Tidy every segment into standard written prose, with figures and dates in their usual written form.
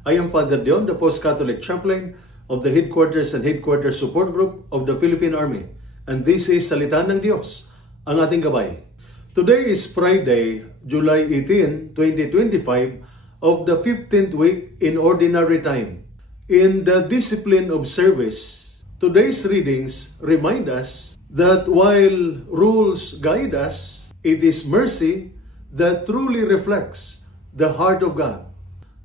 I am Father Dion, the Post-Catholic Chaplain of the Headquarters and Headquarters Support Group of the Philippine Army. And this is Salita ng Diyos, ang ating gabay. Today is Friday, July 18, 2025 of the 15th week in Ordinary Time. In the discipline of service, today's readings remind us that while rules guide us, it is mercy that truly reflects the heart of God.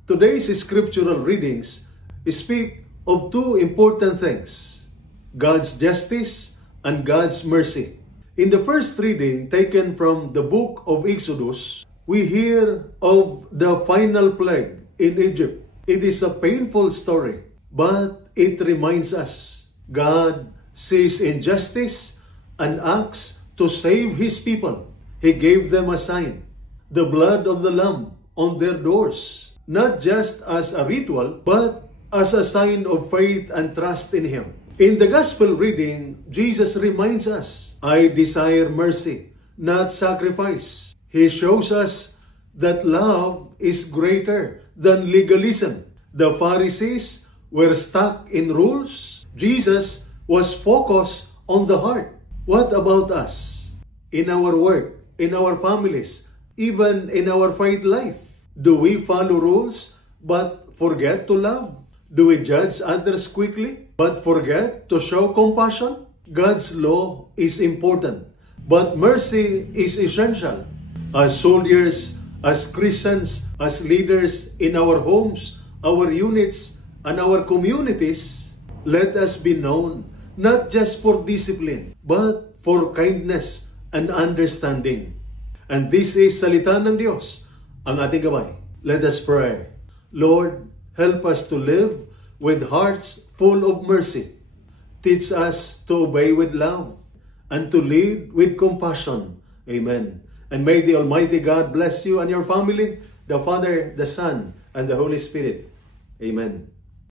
Today's scriptural readings speak of two important things: God's justice and God's mercy. In the first reading taken from the book of Exodus, we hear of the final plague in Egypt. It is a painful story, but it reminds us God sees injustice and acts to save His people. He gave them a sign, the blood of the Lamb on their doors, not just as a ritual, but as a sign of faith and trust in Him. In the Gospel reading, Jesus reminds us, I desire mercy, not sacrifice. He shows us that love is greater than legalism. The Pharisees were stuck in rules. Jesus was focused on the heart. What about us? In our work, in our families, even in our faith life, do we follow rules but forget to love? Do we judge others quickly but forget to show compassion? God's law is important, but mercy is essential. As soldiers, as Christians, as leaders in our homes, our units, and our communities, let us be known not just for discipline, but for kindness and understanding. And this is Salita ng Diyos, ang ating gabay. Let us pray. Lord, help us to live with hearts full of mercy. Teach us to obey with love and to lead with compassion. Amen. And may the Almighty God bless you and your family, the Father, the Son, and the Holy Spirit. Amen.